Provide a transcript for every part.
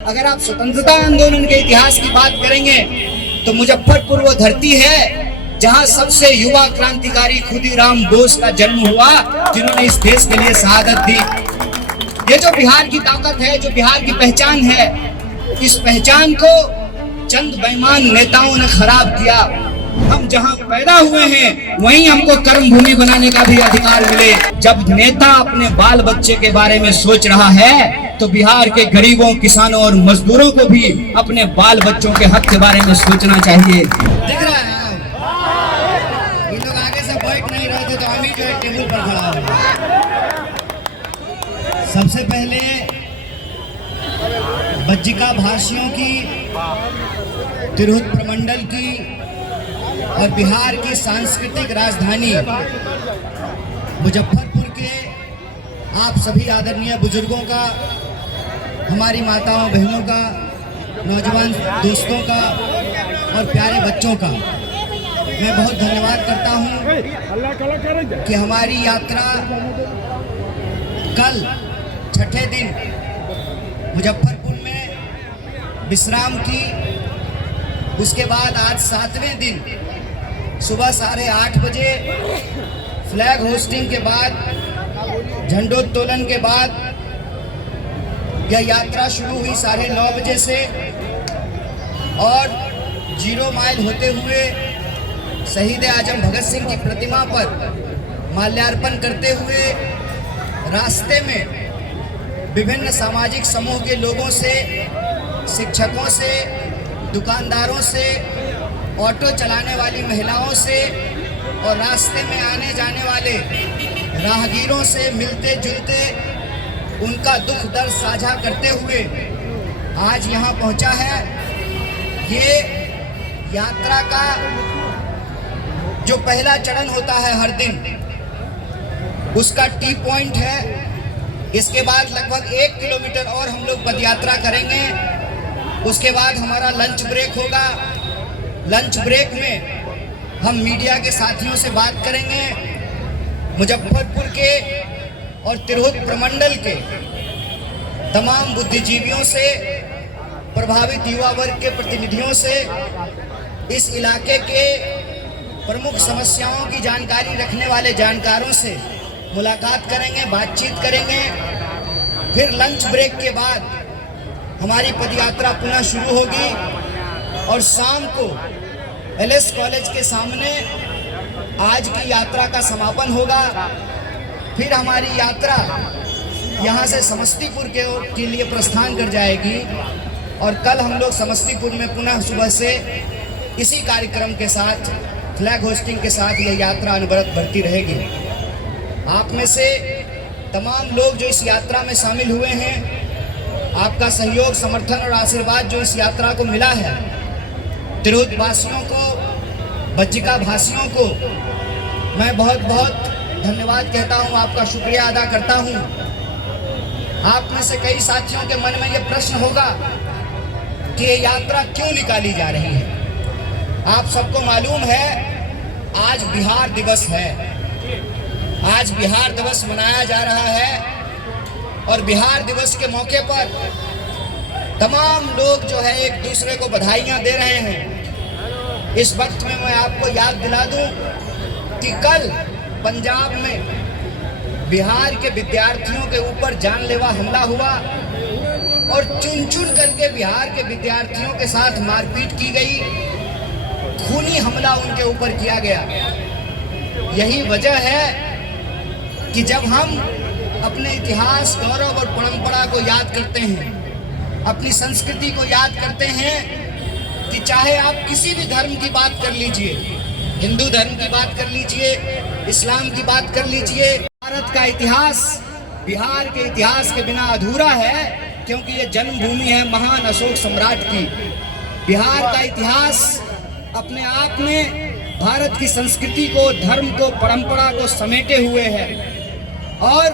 अगर आप स्वतंत्रता आंदोलन के इतिहास की बात करेंगे तो मुजफ्फरपुर वो धरती है जहां सबसे युवा क्रांतिकारी खुदीराम बोस का जन्म हुआ, जिन्होंने इस देश के लिए शहादत दी। ये जो बिहार की ताकत है, जो बिहार की पहचान है, इस पहचान को चंद बेईमान नेताओं ने खराब किया। हम जहां पैदा हुए हैं वहीं हमको कर्म भूमि बनाने का भी अधिकार मिले। जब नेता अपने बाल बच्चे के बारे में सोच रहा है तो बिहार के गरीबों, किसानों और मजदूरों को भी अपने बाल बच्चों के हक के बारे में सोचना चाहिए। दिख रहा है इन लोग आगे से बैठ नहीं रहे थे तो हम ही जो है टेबल पर खड़ा हो। सबसे पहले बज्जिका भाषियों की, तिरहुत प्रमंडल की और बिहार की सांस्कृतिक राजधानी मुजफ्फरपुर के आप सभी आदरणीय बुजुर्गों का, हमारी माताओं बहनों का, नौजवान दोस्तों का और प्यारे बच्चों का मैं बहुत धन्यवाद करता हूं कि हमारी यात्रा कल छठे दिन मुजफ्फरपुर में विश्राम की। उसके बाद आज 7वें दिन सुबह 8:30 बजे फ्लैग होस्टिंग के बाद, झंडोत्तोलन के बाद यह यात्रा शुरू हुई 9:30 बजे से और 0 माइल होते हुए शहीद आजम भगत सिंह की प्रतिमा पर माल्यार्पण करते हुए रास्ते में विभिन्न सामाजिक समूह के लोगों से, शिक्षकों से, दुकानदारों से, ऑटो चलाने वाली महिलाओं से और रास्ते में आने जाने वाले राहगीरों से मिलते जुलते उनका दुख दर्द साझा करते हुए आज यहाँ पहुँचा है। ये यात्रा का जो पहला चरण होता है हर दिन, उसका टी पॉइंट है। इसके बाद लगभग 1 किलोमीटर और हम लोग पदयात्रा करेंगे। उसके बाद हमारा लंच ब्रेक होगा। लंच ब्रेक में हम मीडिया के साथियों से बात करेंगे। मुजफ्फरपुर के और तिरहुत प्रमंडल के तमाम बुद्धिजीवियों से, प्रभावित युवा वर्ग के प्रतिनिधियों से, इस इलाके के प्रमुख समस्याओं की जानकारी रखने वाले जानकारों से मुलाकात करेंगे, बातचीत करेंगे। फिर लंच ब्रेक के बाद हमारी पदयात्रा पुनः शुरू होगी और शाम को एलएस कॉलेज के सामने आज की यात्रा का समापन होगा। फिर हमारी यात्रा यहाँ से समस्तीपुर के लिए प्रस्थान कर जाएगी और कल हम लोग समस्तीपुर में पुनः सुबह से इसी कार्यक्रम के साथ, फ्लैग होस्टिंग के साथ यह यात्रा अनवरत बढ़ती रहेगी। आप में से तमाम लोग जो इस यात्रा में शामिल हुए हैं, आपका सहयोग, समर्थन और आशीर्वाद जो इस यात्रा को मिला है, तिरहुत वासियों को, बज्जिका भाषियों को मैं बहुत बहुत धन्यवाद कहता हूं, आपका शुक्रिया अदा करता हूं। आप में से कई साथियों के मन में ये प्रश्न होगा कि ये यात्रा क्यों निकाली जा रही है। आप सबको मालूम है आज बिहार दिवस है। आज बिहार दिवस मनाया जा रहा है और बिहार दिवस के मौके पर तमाम लोग जो है एक दूसरे को बधाइयां दे रहे हैं। इस वक्त में मैं आपको याद दिला दूं कि कल पंजाब में बिहार के विद्यार्थियों के ऊपर जानलेवा हमला हुआ और चुन चुन करके बिहार के विद्यार्थियों के साथ मारपीट की गई, खूनी हमला उनके ऊपर किया गया। यही वजह है कि जब हम अपने इतिहास, गौरव और परंपरा को याद करते हैं, अपनी संस्कृति को याद करते हैं, कि चाहे आप किसी भी धर्म की बात कर लीजिए, हिंदू धर्म की बात कर लीजिए, इस्लाम की बात कर लीजिए, भारत का इतिहास बिहार के इतिहास के बिना अधूरा है, क्योंकि ये जन्मभूमि है महान अशोक सम्राट की। बिहार का इतिहास अपने आप में भारत की संस्कृति को, धर्म को, परंपरा को समेटे हुए है। और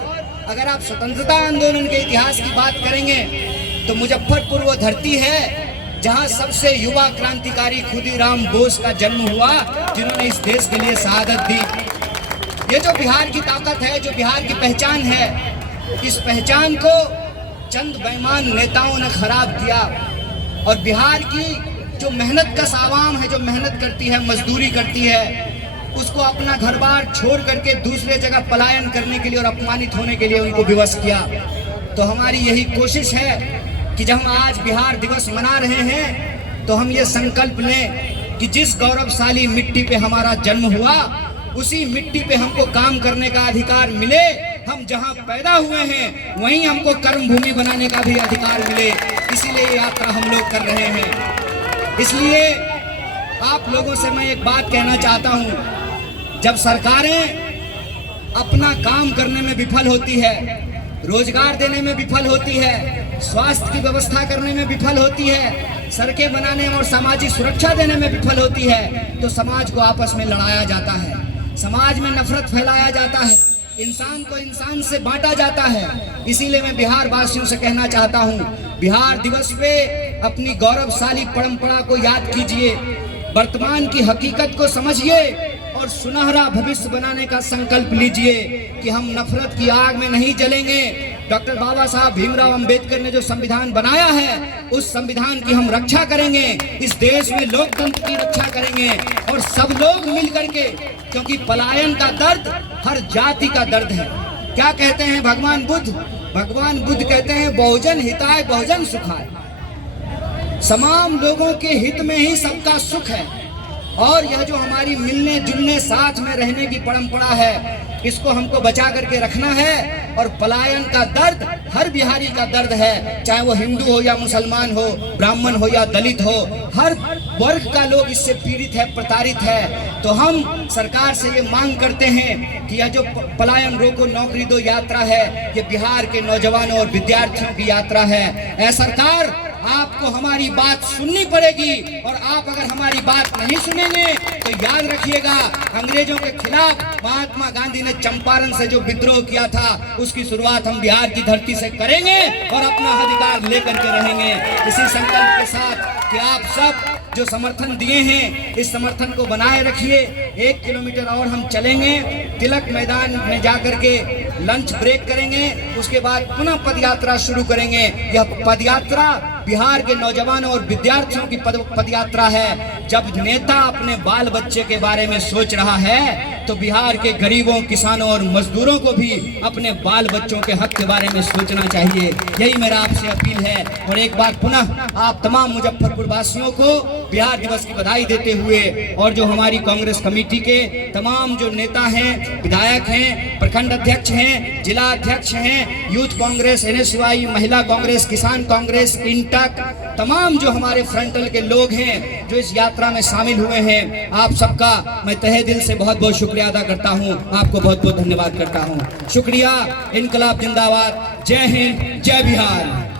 अगर आप स्वतंत्रता आंदोलन के इतिहास की बात करेंगे तो मुजफ्फरपुर वो धरती है जहां सबसे युवा क्रांतिकारी खुदीराम बोस का जन्म हुआ, जिन्होंने इस देश के लिए शहादत दी। ये जो बिहार की ताकत है, जो बिहार की पहचान है, इस पहचान को चंद बेईमान नेताओं ने खराब किया और बिहार की जो मेहनत कश आवाम है, जो मेहनत करती है, मजदूरी करती है, उसको अपना घर बार छोड़ करके दूसरे जगह पलायन करने के लिए और अपमानित होने के लिए उनको विवश किया। तो हमारी यही कोशिश है कि जब हम आज बिहार दिवस मना रहे हैं तो हम ये संकल्प लें कि जिस गौरवशाली मिट्टी पे हमारा जन्म हुआ उसी मिट्टी पे हमको काम करने का अधिकार मिले। हम जहां पैदा हुए हैं वहीं हमको कर्म भूमि बनाने का भी अधिकार मिले। इसीलिए ये यात्रा हम लोग कर रहे हैं। इसलिए आप लोगों से मैं एक बात कहना चाहता हूं, जब सरकारें अपना काम करने में विफल होती है, रोजगार देने में विफल होती है, स्वास्थ्य की व्यवस्था करने में विफल होती है, सड़कें बनाने और सामाजिक सुरक्षा देने में विफल होती है, तो समाज को आपस में लड़ाया जाता है, समाज में नफरत फैलाया जाता है, इंसान को इंसान से बांटा जाता है। इसीलिए मैं बिहार वासियों से कहना चाहता हूं, बिहार दिवस पे अपनी गौरवशाली परंपरा को याद कीजिए, वर्तमान की हकीकत को समझिए और सुनहरा भविष्य बनाने का संकल्प लीजिए कि हम नफरत की आग में नहीं जलेंगे। डॉक्टर बाबा साहब भीमराव अंबेडकर ने जो संविधान बनाया है उस संविधान की हम रक्षा करेंगे, इस देश में लोकतंत्र की रक्षा करेंगे और सब लोग मिल करके, क्योंकि पलायन का दर्द हर जाति का दर्द है। क्या कहते हैं भगवान बुद्ध? भगवान बुद्ध कहते हैं बहुजन हिताय बहुजन सुखाय, तमाम लोगों के हित में ही सबका सुख है। और यह जो हमारी मिलने जुलने साथ में रहने की परंपरा है इसको हमको बचा करके रखना है। और पलायन का दर्द हर बिहारी का दर्द है, चाहे वो हिंदू हो या मुसलमान हो, ब्राह्मण हो या दलित हो, हर वर्ग का लोग इससे पीड़ित है, प्रताड़ित है। तो हम सरकार से ये मांग करते हैं कि यह जो पलायन रोको नौकरी दो यात्रा है, ये बिहार के नौजवानों और विद्यार्थियों की यात्रा है। ऐ सरकार, आपको हमारी बात सुननी पड़ेगी और आप अगर हमारी बात नहीं सुनेंगे तो याद रखिएगा, अंग्रेजों के खिलाफ महात्मा गांधी ने चंपारण से जो विद्रोह किया था उसकी शुरुआत हम बिहार की धरती से करेंगे और अपना अधिकार लेकर के रहेंगे। इसी संकल्प के साथ कि आप सब जो समर्थन दिए हैं इस समर्थन को बनाए रखिए। 1 किलोमीटर और हम चलेंगे, तिलक मैदान में जाकर के लंच ब्रेक करेंगे, उसके बाद पुनः पदयात्रा शुरू करेंगे। यह पदयात्रा बिहार के नौजवानों और विद्यार्थियों की पदयात्रा है। जब नेता अपने बाल बच्चे के बारे में सोच रहा है तो बिहार के गरीबों, किसानों और मजदूरों को भी अपने बाल बच्चों के हक के बारे में सोचना चाहिए। यही मेरा आपसे अपील है। और एक बार पुनः आप तमाम मुजफ्फरपुर वासियों को बिहार दिवस की बधाई देते हुए और जो हमारी कांग्रेस कमेटी के तमाम जो नेता हैं, विधायक हैं, प्रखंड अध्यक्ष हैं, जिला अध्यक्ष हैं, यूथ कांग्रेस, NSY, महिला कांग्रेस, किसान कांग्रेस, इंटक, तमाम जो हमारे फ्रंटल के लोग हैं जो इस यात्रा में शामिल हुए हैं, आप सबका मैं तहे दिल से बहुत बहुत शुक्रिया अदा करता हूं। आपको बहुत बहुत धन्यवाद करता हूं। शुक्रिया। इनकलाब जिंदाबाद। जय हिंद, जय बिहार।